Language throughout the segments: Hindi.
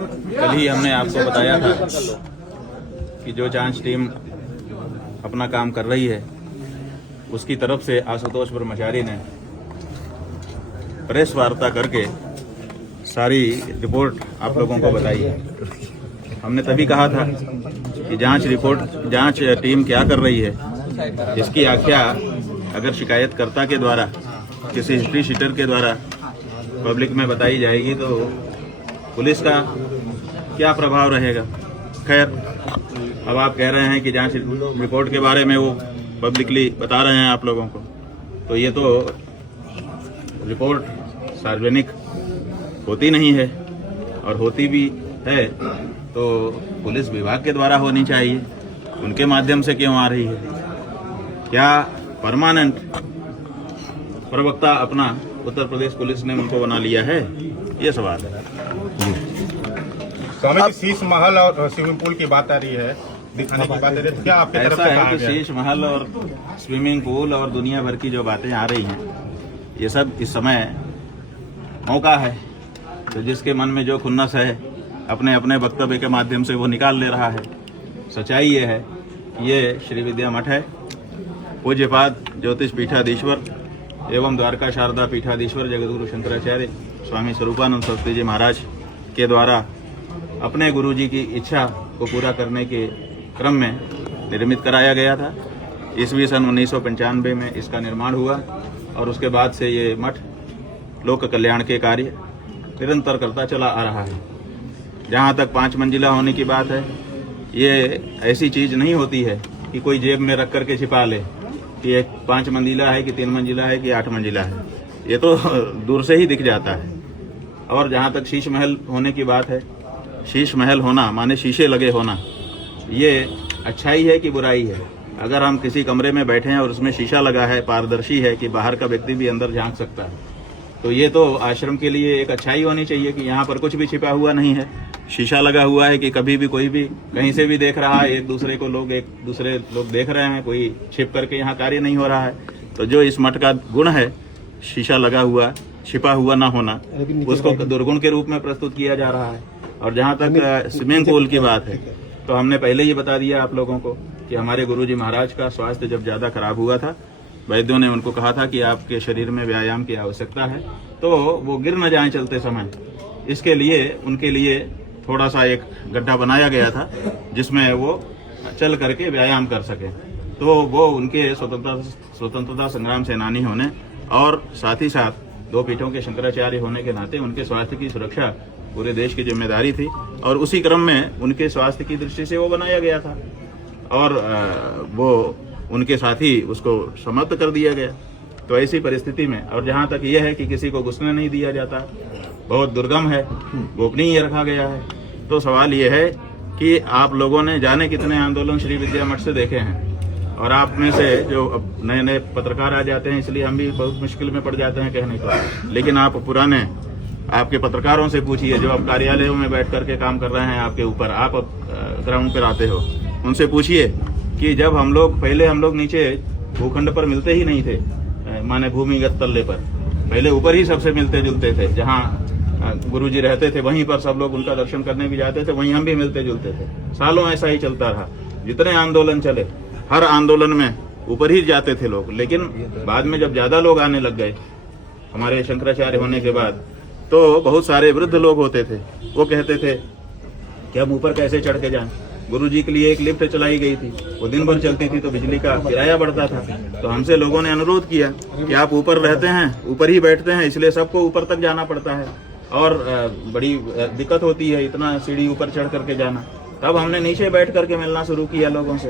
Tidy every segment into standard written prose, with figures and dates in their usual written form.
कल ही हमने आपको बताया था कि जो जांच टीम अपना काम कर रही है उसकी तरफ से आशुतोष ब्रह्मचारी ने प्रेस वार्ता करके सारी रिपोर्ट आप लोगों को बताई है। हमने तभी कहा था कि जांच टीम क्या कर रही है, इसकी आख्या अगर शिकायतकर्ता के द्वारा, किसी हिस्ट्री शीटर के द्वारा पब्लिक में बताई जाएगी तो पुलिस का क्या प्रभाव रहेगा। खैर, अब आप कह रहे हैं कि जांच रिपोर्ट के बारे में वो पब्लिकली बता रहे हैं आप लोगों को, तो ये तो रिपोर्ट सार्वजनिक होती नहीं है, और होती भी है तो पुलिस विभाग के द्वारा होनी चाहिए। उनके माध्यम से क्यों आ रही है? क्या परमानेंट प्रवक्ता अपना उत्तर प्रदेश पुलिस ने उनको बना लिया है? ये सवाल है। स्वामी जी, शीश महल और स्विमिंग पूल की बात आ रही है, दिखाने की बात आ रही है, तो क्या आपकी तरफ से ऐसा कहा है कि गया? शीश महल और स्विमिंग पूल और दुनिया भर की जो बातें आ रही हैं, ये सब इस समय मौका है, तो जिसके मन में जो खुन्नस है अपने अपने वक्तव्य के माध्यम से वो निकाल ले रहा है। सच्चाई ये है, ये श्री विद्या मठ है, पूज्यपाद ज्योतिष पीठाधीश्वर एवं द्वारका शारदा पीठाधीश्वर जगतगुरु शंकराचार्य स्वामी स्वरूपानंद सरस्वती जी महाराज के द्वारा अपने गुरुजी की इच्छा को पूरा करने के क्रम में निर्मित कराया गया था। ईस्वी सन 1995 में इसका निर्माण हुआ और उसके बाद से ये मठ लोक कल्याण के कार्य निरंतर करता चला आ रहा है। जहाँ तक 5 मंजिला होने की बात है, ये ऐसी चीज़ नहीं होती है कि कोई जेब में रख करके छिपा ले कि एक 5 मंजिला है कि 3 मंजिला है कि 8 मंजिला है, ये तो दूर से ही दिख जाता है। और जहाँ तक शीश महल होने की बात है, शीश महल होना माने शीशे लगे होना, ये अच्छाई है कि बुराई है? अगर हम किसी कमरे में बैठे हैं और उसमें शीशा लगा है, पारदर्शी है कि बाहर का व्यक्ति भी अंदर झांक सकता है, तो ये तो आश्रम के लिए एक अच्छाई होनी चाहिए कि यहाँ पर कुछ भी छिपा हुआ नहीं है। शीशा लगा हुआ है कि कभी भी कोई भी कहीं से भी देख रहा है, एक दूसरे लोग देख रहे हैं, कोई छिप करके यहाँ कार्य नहीं हो रहा है। तो जो इस मठ का गुण है, शीशा लगा हुआ, छिपा हुआ ना होना, उसको दुर्गुण के रूप में प्रस्तुत किया जा रहा है। और जहाँ तक स्विमिंग पूल की बात है, तो हमने पहले ही बता दिया आप लोगों को कि हमारे गुरुजी महाराज का स्वास्थ्य जब ज़्यादा खराब हुआ था, वैद्यों ने उनको कहा था कि आपके शरीर में व्यायाम की आवश्यकता है, तो वो गिर न जाएं चलते समय। इसके लिए उनके लिए थोड़ा सा एक गड्ढा बनाया गया था जिसमें वो चल करके व्यायाम कर सकें। तो वो उनके स्वतंत्रता संग्राम सेनानी होने और साथ ही साथ 2 पीठों के शंकराचार्य होने के नाते उनके स्वास्थ्य की सुरक्षा पूरे देश की जिम्मेदारी थी, और उसी क्रम में उनके स्वास्थ्य की दृष्टि से वो बनाया गया था और वो उनके साथ ही उसको समाप्त कर दिया गया। तो ऐसी परिस्थिति में, और जहाँ तक ये है कि किसी को घुसने नहीं दिया जाता, बहुत दुर्गम है, गोपनीय रखा गया है, तो सवाल ये है कि आप लोगों ने जाने कितने आंदोलन श्री विद्या मठ से देखे हैं, और आप में से जो नए नए पत्रकार आ जाते हैं, इसलिए हम भी बहुत मुश्किल में पड़ जाते हैं कहने को। लेकिन आप पुराने आपके पत्रकारों से पूछिए जो अब कार्यालयों में बैठ करके काम कर रहे हैं आपके ऊपर, आप ग्राउंड पर आते हो, उनसे पूछिए कि जब हम लोग नीचे भूखंड पर मिलते ही नहीं थे, माने भूमिगत तल्ले पर, पहले ऊपर ही सबसे मिलते जुलते थे। जहाँ गुरुजी रहते थे वहीं पर सब लोग उनका दर्शन करने भी जाते थे, वहीं हम भी मिलते जुलते थे। सालों ऐसा ही चलता रहा। जितने आंदोलन चले, हर आंदोलन में ऊपर ही जाते थे लोग। लेकिन बाद में जब ज्यादा लोग आने लग गए हमारे शंकराचार्य होने के बाद, तो बहुत सारे वृद्ध लोग होते थे, वो कहते थे कि हम ऊपर कैसे चढ़ के जाएं। गुरुजी के लिए एक लिफ्ट चलाई गई थी, वो दिन भर चलती थी, तो बिजली का किराया बढ़ता था। तो हमसे लोगों ने अनुरोध किया कि आप ऊपर रहते हैं, ऊपर ही बैठते हैं, इसलिए सबको ऊपर तक जाना पड़ता है और बड़ी दिक्कत होती है इतना सीढ़ी ऊपर चढ़ करके जाना। तब हमने नीचे बैठ करके मिलना शुरू किया लोगों से।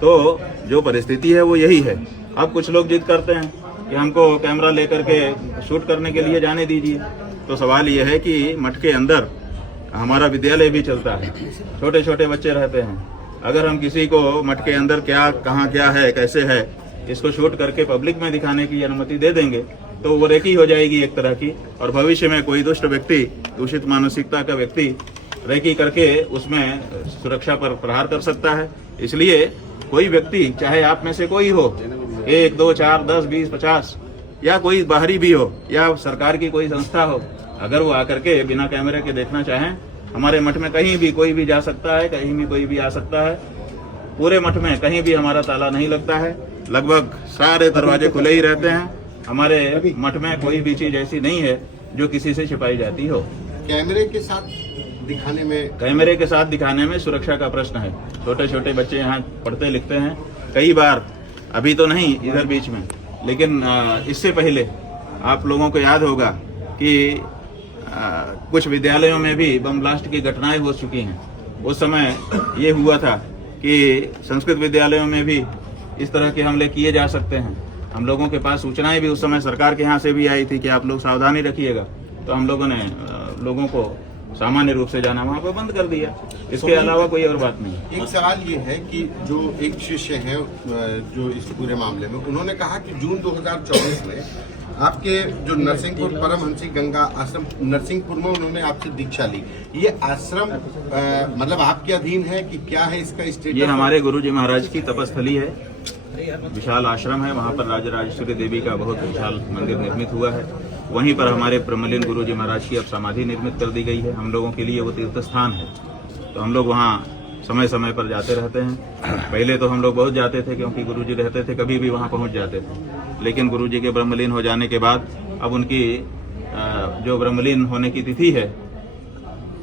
तो जो परिस्थिति है वो यही है। अब कुछ लोग जिद करते हैं कि हमको कैमरा लेकर के शूट करने के लिए जाने दीजिए। तो सवाल ये है कि मठ के अंदर हमारा विद्यालय भी चलता है, छोटे छोटे बच्चे रहते हैं। अगर हम किसी को मठ के अंदर कहाँ क्या है, कैसे है, इसको शूट करके पब्लिक में दिखाने की अनुमति दे देंगे तो वो रेकी हो जाएगी एक तरह की, और भविष्य में कोई दुष्ट व्यक्ति, दूषित मानसिकता का व्यक्ति रेकी करके उसमें सुरक्षा पर प्रहार कर सकता है। इसलिए कोई व्यक्ति, चाहे आप में से कोई हो, 1, 2, 4, 10, 20, 50 या कोई बाहरी भी हो या सरकार की कोई संस्था हो, अगर वो आकर के बिना कैमरे के देखना चाहें हमारे मठ में कहीं भी कोई भी जा सकता है, कहीं भी कोई भी आ सकता है। पूरे मठ में कहीं भी हमारा ताला नहीं लगता है, लगभग सारे दरवाजे खुले ही रहते हैं। हमारे मठ में कोई भी चीज ऐसी नहीं है जो किसी से छिपाई जाती हो। कैमरे के साथ दिखाने में सुरक्षा का प्रश्न है। छोटे छोटे बच्चे यहाँ पढ़ते लिखते हैं। कई बार, अभी तो नहीं इधर बीच में, लेकिन इससे पहले आप लोगों को याद होगा कि कुछ विद्यालयों में भी बम ब्लास्ट की घटनाएं हो चुकी हैं। उस समय ये हुआ था कि संस्कृत विद्यालयों में भी इस तरह के हमले किए जा सकते हैं। हम लोगों के पास सूचनाएं भी उस समय सरकार के यहाँ से भी आई थी कि आप लोग सावधानी रखिएगा, तो हम लोगों ने लोगों को सामान्य रूप से जाना वहाँ पर बंद कर दिया। इसके अलावा कोई और बात नहीं। एक सवाल ये है कि जो एक शिष्य है जो इस पूरे मामले में, उन्होंने कहा कि जून 2024 में आपके जो नरसिंहपुर परमहंसी गंगा आश्रम नरसिंहपुर में उन्होंने आपसे दीक्षा ली। ये आश्रम मतलब आपके अधीन है कि क्या है इसका स्टेटस? ये हमारे गुरुजी महाराज की तपस्थली है, विशाल आश्रम है। वहाँ पर राजराजेश्वरी देवी का बहुत विशाल मंदिर निर्मित हुआ है। वहीं पर हमारे ब्रह्मलीन गुरुजी महाराज की अब समाधि निर्मित कर दी गई है। हम लोगों के लिए वो तीर्थ स्थान है, तो हम लोग वहाँ समय समय पर जाते रहते हैं। पहले तो हम लोग बहुत जाते थे, क्योंकि गुरुजी रहते थे, कभी भी वहाँ पहुँच जाते थे। लेकिन गुरुजी के ब्रह्मलीन हो जाने के बाद अब उनकी जो ब्रह्मलीन होने की तिथि है,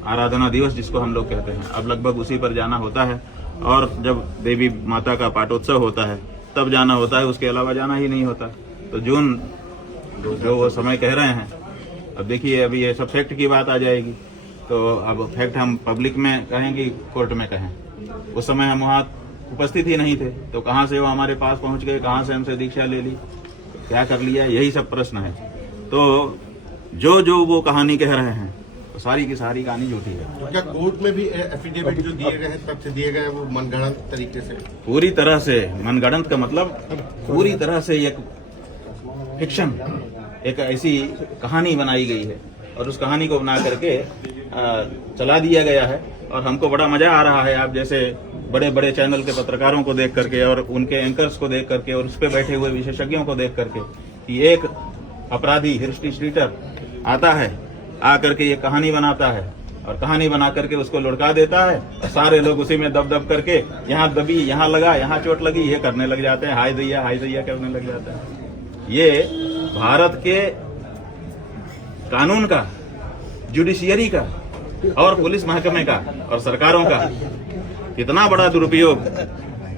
आराधना दिवस जिसको हम लोग कहते हैं, अब लगभग उसी पर जाना होता है। और जब देवी माता का पाटोत्सव होता है तब जाना होता है, उसके अलावा जाना ही नहीं होता। तो जून जो वो समय कह रहे हैं, अब देखिए अभी ये सब फैक्ट की बात आ जाएगी, तो अब फैक्ट हम पब्लिक में कहें कि कोर्ट में कहें। उस समय हम वहाँ उपस्थित ही नहीं थे, तो कहाँ से वो हमारे पास पहुँच गए, कहाँ से हमसे दीक्षा ले ली, क्या कर लिया, यही सब प्रश्न है। तो जो वो कहानी कह रहे हैं, तो सारी की सारी कहानी झूठी है। क्या कोर्ट में भी एफिडेविट जो दिए गए हैं, तथ्य दिए गए हैं, वो मनगढ़ंत तरीके से? पूरी तरह से मनगढ़ंत का मतलब पूरी तरह से एक फिक्शन, एक ऐसी कहानी बनाई गई है और उस कहानी को बना करके चला दिया गया है। और हमको बड़ा मजा आ रहा है, आप जैसे बड़े बड़े चैनल के पत्रकारों को देख करके और उनके एंकर्स को देख करके और उस पर बैठे हुए विशेषज्ञों को देख करके कि एक अपराधी हिस्ट्री शीटर आता है, आकर के ये कहानी बनाता है और कहानी बना करके उसको लुढ़का देता है और सारे लोग उसी में दब दब करके यहाँ दबी, यहाँ लगा, यहाँ चोट लगी, ये करने लग जाते हैं, हाय दैया करने लग जाते हैं। ये भारत के कानून का, जुडिशियरी का और पुलिस महकमे का और सरकारों का कितना बड़ा दुरुपयोग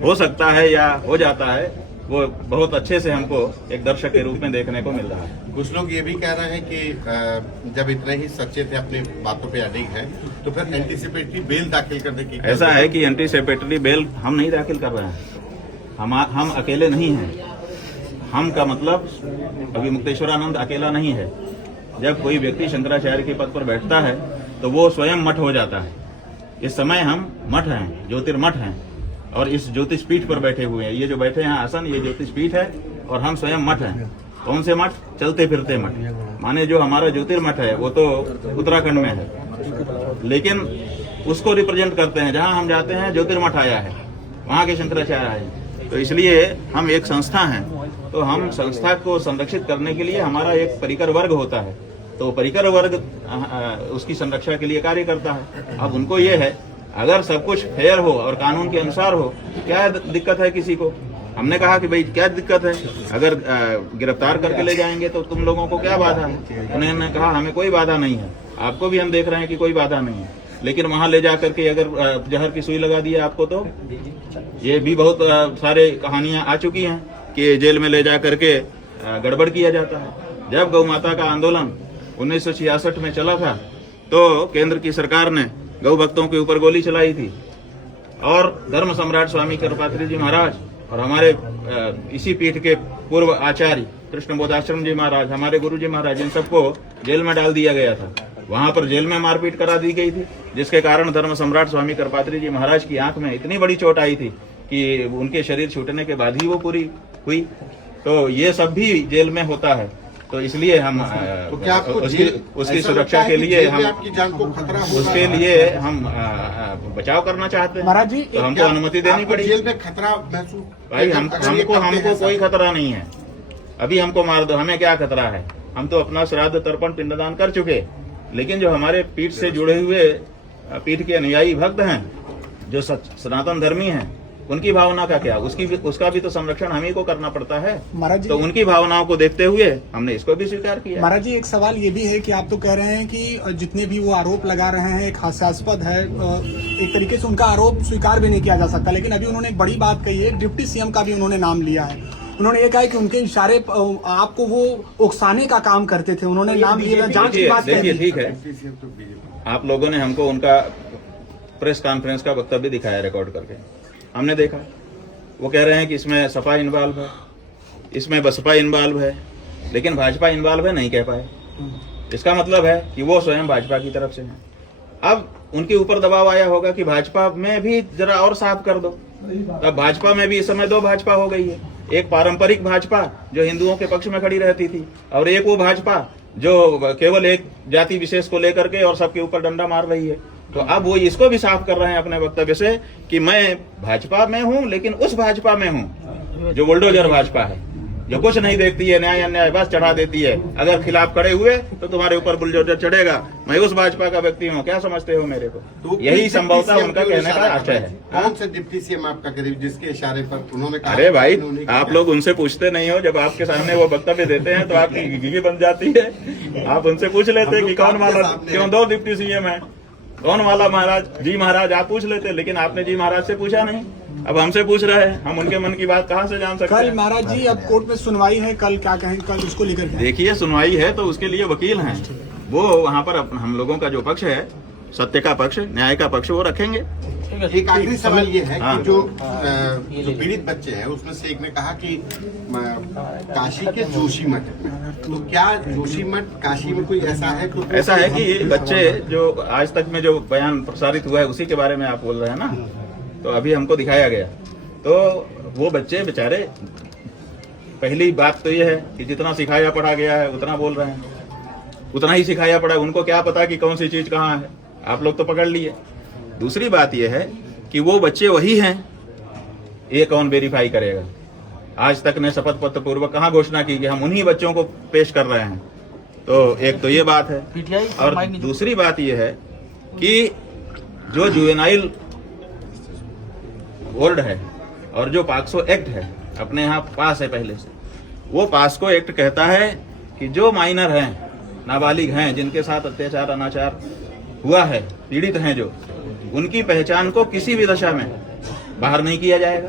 हो सकता है या हो जाता है, वो बहुत अच्छे से हमको एक दर्शक के रूप में देखने को मिल रहा है। कुछ लोग ये भी कह रहे हैं कि जब इतने ही सच्चे थे, अपनी बातों पे अडिग हैं, तो फिर एंटीसिपेटरी बेल दाखिल करने की ऐसा है कि एंटीसिपेटरी बेल हम नहीं दाखिल कर रहे हैं। हम अकेले नहीं हैं। हम का मतलब अभी मुक्तेश्वरानंद अकेला नहीं है। जब कोई व्यक्ति शंकराचार्य के पद पर बैठता है तो वो स्वयं मठ हो जाता है। इस समय हम मठ हैं, ज्योतिर्मठ हैं और इस ज्योतिष पीठ पर बैठे हुए हैं। ये जो बैठे हैं आसन, ये ज्योतिष पीठ है और हम स्वयं मठ हैं। कौन से मठ? चलते फिरते मठ। माने जो हमारा ज्योतिर्मठ है वो तो उत्तराखंड में है, लेकिन उसको रिप्रेजेंट करते हैं। जहां हम जाते हैं ज्योतिर्मठ आया है, वहां के शंकराचार्य आए हैं। तो इसलिए हम एक संस्था हैं, तो हम संस्था को संरक्षित करने के लिए हमारा एक परिकर वर्ग होता है, तो परिकर वर्ग उसकी संरक्षा के लिए कार्य करता है। अब उनको ये है, अगर सब कुछ फेयर हो और कानून के अनुसार हो, क्या दिक्कत है किसी को? हमने कहा कि भाई क्या दिक्कत है, अगर गिरफ्तार करके ले जाएंगे तो तुम लोगों को क्या बाधा है? उन्होंने कहा हमें कोई बाधा नहीं है, आपको भी हम देख रहे हैं कि कोई बाधा नहीं है, लेकिन वहां ले जा करके अगर जहर की सुई लगा दी आपको, तो ये भी बहुत सारे कहानियां आ चुकी हैं कि जेल में ले जा करके गड़बड़ किया जाता है। जब गौ माता का आंदोलन 1966 में चला था तो केंद्र की सरकार ने गौ भक्तों के ऊपर गोली चलाई थी और धर्म सम्राट स्वामी कृपात्री जी महाराज और हमारे इसी पीठ के पूर्व आचार्य कृष्ण बोधाश्रम जी महाराज, हमारे गुरु जी महाराज, इन सबको जेल में डाल दिया गया था। वहां पर जेल में मारपीट करा दी गई थी, जिसके कारण धर्म सम्राट स्वामी कृपात्री जी महाराज की आंख में इतनी बड़ी चोट आई थी कि उनके शरीर छूटने के बाद ही वो पूरी हुई। तो ये सब भी जेल में होता है, तो इसलिए हम तो क्या उसकी सुरक्षा के लिए हम आपकी जान को खतरा होगा? उसके लिए हम बचाव करना चाहते हैं, महाराज जी, तो हमको अनुमति देनी पड़ेगी। जेल में खतरा महसूस? भाई हमको कोई खतरा नहीं है। अभी हमको मार दो, हमें क्या खतरा है? हम तो अपना श्राद्ध तर्पण पिंडदान कर चुके, लेकिन जो हमारे पीठ से जुड़े हुए पीठ के अनुयायी भक्त हैं, जो सनातन धर्मी हैं, उनकी भावना का क्या, उसका भी तो संरक्षण हम ही को करना पड़ता है। महाराज जी, तो उनकी भावनाओं को देखते हुए हमने इसको भी स्वीकार किया। महाराज जी, एक सवाल ये भी है कि आप तो कह रहे हैं कि जितने भी वो आरोप लगा रहे हैं एक हास्यास्पद है, एक तरीके से उनका आरोप स्वीकार भी नहीं किया जा सकता, लेकिन अभी उन्होंने एक बड़ी बात कही है, डिप्टी सीएम का भी उन्होंने नाम लिया है। उन्होंने ये कहा कि उनके इशारे आपको वो उकसाने का काम करते थे, उन्होंने नाम लिया, जांच की बात देखिए, कही। ठीक है, आप लोगों ने हमको उनका प्रेस कॉन्फ्रेंस का वक्तव्य दिखाया रिकॉर्ड करके, हमने देखा। वो कह रहे हैं कि इसमें सपा इन्वॉल्व है, इसमें बसपा इन्वॉल्व है, लेकिन भाजपा इन्वॉल्व है नहीं कह पाए। इसका मतलब है कि वो स्वयं भाजपा की तरफ से हैं। अब उनके ऊपर दबाव आया होगा कि भाजपा में भी जरा और साफ कर दो। अब भाजपा में भी इस समय दो भाजपा हो गई है, एक पारंपरिक भाजपा जो हिंदुओं के पक्ष में खड़ी रहती थी, और एक वो भाजपा जो केवल एक जाति विशेष को लेकर के और सबके ऊपर डंडा मार रही है। तो अब वो इसको भी साफ कर रहे हैं अपने वक्तव्य से कि मैं भाजपा में हूं, लेकिन उस भाजपा में हूं जो बुलडोजर भाजपा है, जो कुछ नहीं देखती है, न्याय अन्याय बस चढ़ा देती है। अगर खिलाफ खड़े हुए तो तुम्हारे ऊपर बुलडोजर चढ़ेगा। मैं उस भाजपा का व्यक्ति हूँ, क्या समझते हो मेरे को? तो यही संभवतः उनका कहने का आशय है। कौन से डिप्टी सीएम आपका करीब जिसके इशारे पर उन्होंने कहा? अरे भाई, आप लोग उनसे पूछते नहीं हो, जब आपके सामने वो वक्तव्य देते हैं तो आपकी घी बन जाती है। आप उनसे पूछ लेते कि कौन वाला, क्यों दो डिप्टी सीएम है, कौन वाला महाराज? जी महाराज आप पूछ लेते, लेकिन आपने जी महाराज से पूछा नहीं। अब हमसे पूछ रहे हैं, हम उनके मन की बात कहाँ से जान सकते कल हैं? महाराज जी अब कोर्ट में सुनवाई है, कल क्या कहें, कल उसको लेकर के? देखिए, सुनवाई है तो उसके लिए वकील हैं, वो वहाँ पर हम लोगों का जो पक्ष है, सत्य का पक्ष, न्याय का पक्ष, वो रखेंगे। एक आखिरी सवाल ये है हाँ। कि जो पीड़ित बच्चे हैं उसमें से एक ने कहा कि काशी के जोशी मठ में, तो क्या जोशी मठ काशी में कोई ऐसा है? तो ऐसा है कि ये बच्चे जो आज तक में जो बयान प्रसारित हुआ है उसी के बारे में आप बोल रहे हैं ना, तो अभी हमको दिखाया गया। तो वो बच्चे बेचारे, पहली बात तो ये है कि जितना सिखाया पढ़ा गया है उतना बोल रहे हैं, उतना ही सिखाया पड़ा। उनको क्या पता कि कौन सी चीज कहाँ है, आप लोग तो पकड़ लिए। दूसरी बात यह है कि वो बच्चे वही हैं, ये कौन वेरीफाई करेगा? आज तक ने शपथ पत्र पूर्वक कहाँ घोषणा की कि हम उन्हीं बच्चों को पेश कर रहे हैं। तो एक तो ये बात है, और दूसरी बात यह है कि जो जुवेनाइल बोर्ड है और जो पाक्सो एक्ट है अपने यहाँ पास है पहले से, वो पास्को एक्ट कहता है कि जो माइनर हैं, नाबालिग हैं, जिनके साथ अत्याचार अनाचार हुआ है, पीड़ित हैं जो, उनकी पहचान को किसी भी दशा में बाहर नहीं किया जाएगा।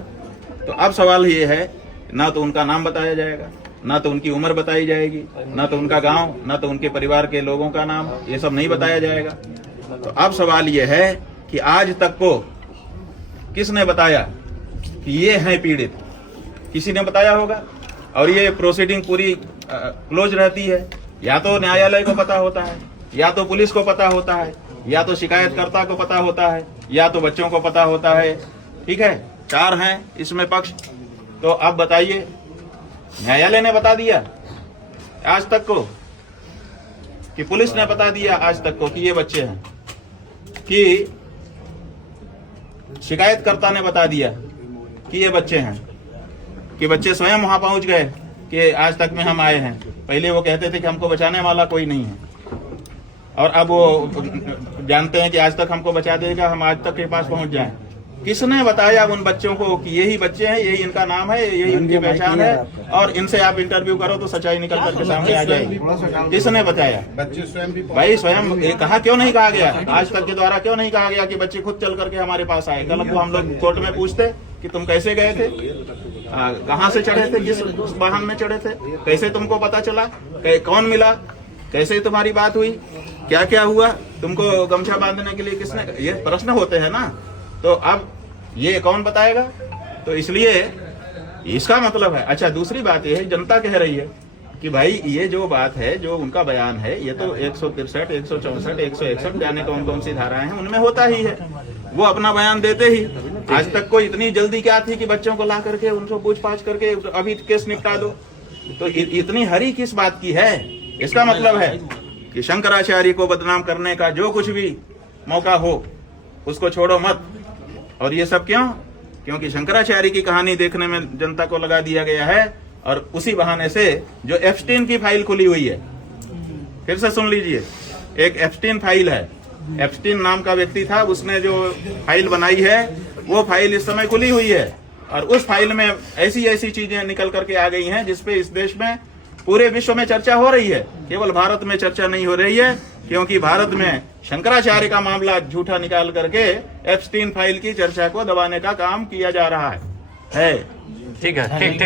तो अब सवाल ये है, ना तो उनका नाम बताया जाएगा, ना तो उनकी उम्र बताई जाएगी, ना तो उनका गांव, ना तो उनके परिवार के लोगों का नाम, ये सब नहीं बताया जाएगा। तो अब सवाल ये है कि आज तक को किसने बताया कि ये हैं पीड़ित? किसी ने बताया होगा। और ये प्रोसीडिंग पूरी क्लोज रहती है, या तो न्यायालय को पता होता है, या तो पुलिस को पता होता है, या तो शिकायतकर्ता को पता होता है, या तो बच्चों को पता होता है। ठीक है, 4 हैं इसमें पक्ष। तो अब बताइए, न्यायालय ने बता दिया आज तक को, कि पुलिस ने बता दिया आज तक को कि ये बच्चे हैं, कि शिकायतकर्ता ने बता दिया कि ये बच्चे हैं, कि बच्चे स्वयं वहां पहुंच गए कि आज तक में हम आए हैं। पहले वो कहते थे कि हमको बचाने वाला कोई नहीं है, और अब वो जानते हैं कि आज तक हमको बचा देगा, हम आज तक के पास पहुंच जाएं। किसने बताया उन बच्चों को कि यही बच्चे हैं, यही इनका नाम है, यही इनकी पहचान है, और इनसे आप इंटरव्यू करो तो सच्चाई निकल करके सामने आ जाएगी? किसने बताया? बच्चे स्वयं भी भाई स्वयं कहा, क्यों नहीं कहा गया? आज तक के द्वारा क्यों नहीं कहा गया कि बच्चे खुद चल करके हमारे पास आए? कल को हम लोग कोर्ट में पूछते कि तुम कैसे गए थे, कहाँ से चढ़े थे, किस वाहन में चढ़े थे, कैसे तुमको पता चला, कौन मिला, कैसे तुम्हारी बात हुई, क्या क्या हुआ, तुमको गमछा बांधने के लिए किसने, ये प्रश्न होते हैं ना। तो अब ये कौन बताएगा? तो इसलिए इसका मतलब है। अच्छा, दूसरी बात यह है, जनता कह रही है कि भाई ये जो बात है, जो उनका बयान है, ये तो 163, 164, 161 जाने कौन कौन सी धाराएं हैं उनमें होता ही है। वो अपना बयान देते ही, आज तक को इतनी जल्दी क्या थी कि बच्चों को ला करके उनको पूछताछ करके अभी केस निपटा दो? तो इतनी हरी किस बात की है? इसका मतलब है कि शंकराचार्य को बदनाम करने का जो कुछ भी मौका हो उसको छोड़ो मत। और ये सब क्यों? क्योंकि शंकराचार्य की कहानी देखने में जनता को लगा दिया गया है, और उसी बहाने से जो एप्स्टीन की फाइल खुली हुई है, फिर से सुन लीजिए, एक एप्स्टीन फाइल है एप्स्टीन नाम का व्यक्ति था, उसने जो फाइल बनाई है वो फाइल इस समय खुली हुई है और उस फाइल में ऐसी ऐसी चीजें निकल करके आ गई हैं जिसपे इस देश में पूरे विश्व में चर्चा हो रही है। केवल भारत में चर्चा नहीं हो रही है, क्योंकि भारत में शंकराचार्य का मामला झूठा निकाल करके एप्स्टीन फाइल की चर्चा को दबाने का काम किया जा रहा है। ठीक है, ठीक।